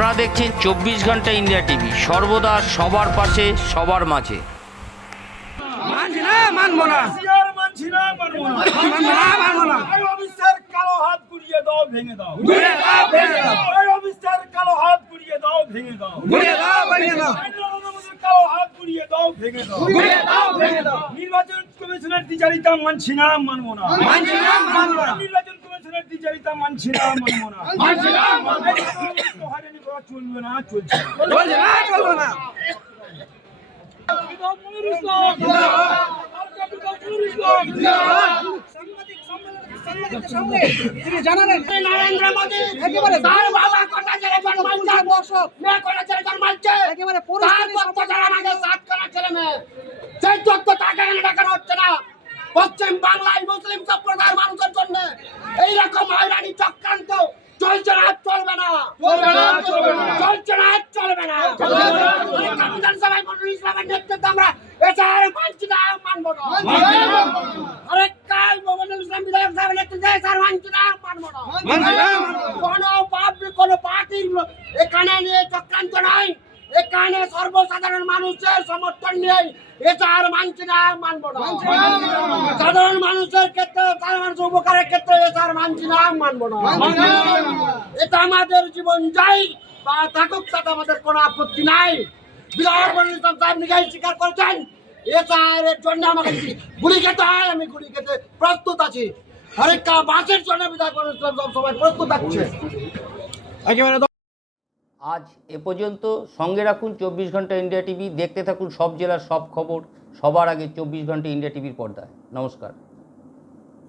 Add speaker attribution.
Speaker 1: আপনারা দেখছেন চব্বিশ ঘণ্টা ইন্ডিয়া টিভি। সর্বদা সবার পাশে সবার মাঝে।
Speaker 2: মানছি না মানবো না।
Speaker 3: মানছি না মানবো না।
Speaker 2: মানবো না মানবো না।
Speaker 3: এই অফিসার কালো হাত গুড়িয়ে দাও ভেঙে দাও।
Speaker 2: ঘুরে দাও ভেঙে দাও।
Speaker 3: এই অফিসার কালো হাত গুড়িয়ে দাও ভেঙে দাও।
Speaker 2: ঘুরে দাও ভেঙে দাও।
Speaker 3: কালো হাত গুড়িয়ে দাও ভেঙে দাও।
Speaker 2: ঘুরে দাও ভেঙে দাও।
Speaker 3: নির্বাচন কমিশনের দ্বিচারিতা মানছি না মানবো না।
Speaker 2: মানছি না মানবো না।
Speaker 3: নির্বাচন কমিশনের মানছি না মানবো না।
Speaker 2: মানছি না মানবো না।
Speaker 3: চলবে না চলছে না।
Speaker 2: চলছে না চলবে না।
Speaker 4: নরেন্দ্র মোদী একেবারে তার বাবা কটা ছেলে জন্মাচ্ছে মেয়ে কটা ছেলে জন্মাচ্ছে একেবারে তার তথ্য যারা আমাদের সাত করা ছেলে মেয়ে সেই তথ্য তাকে এনে দেখানো হচ্ছে না। পশ্চিম বাংলায় মুসলিম সম্প্রদায়ের মানুষের জন্য এইরকম হয়রানি চক্রান্ত চলছে না আর চলবে না চলছে না আর চলবে না ঢাকা বিধানসভায় মনিরুল ইসলামের আমরা মানছি না মানবো না। আরেক কাল মনিরুল ইসলাম বিধায়ক সাহেবের নেতৃত্বে এছাড়া মানছি না মানবো না।
Speaker 2: মানছি না মানবো না।
Speaker 4: কোন পাবলিক কোন পার্টির এখানে নিয়ে চক্রান্ত নাই। এখানে সর্বসাধারণ মানুষের সমর্থন নেই এটা আর মানছি না মানবো না। সাধারণ মানুষের ক্ষেত্রে সাধারণ মানুষের উপকারের ক্ষেত্রে এটা আর মানছি না মানবো না। এটা আমাদের জীবন যাই বা থাকুক তাতে আমাদের কোনো আপত্তি নাই। স্বীকার আমাকে আমি খেতে প্রস্তুত বাসের জন্য বিধায়ক মনিরুল ইসলাম সব সময় প্রস্তুত আছে
Speaker 1: আজ এ পর্যন্ত সঙ্গে রাখুন চব্বিশ ঘণ্টা ইন্ডিয়া টিভি। দেখতে থাকুন সব জেলার সব খবর। সবার আগে চব্বিশ ঘণ্টা ইন্ডিয়া টিভির পর্দায়। নমস্কার।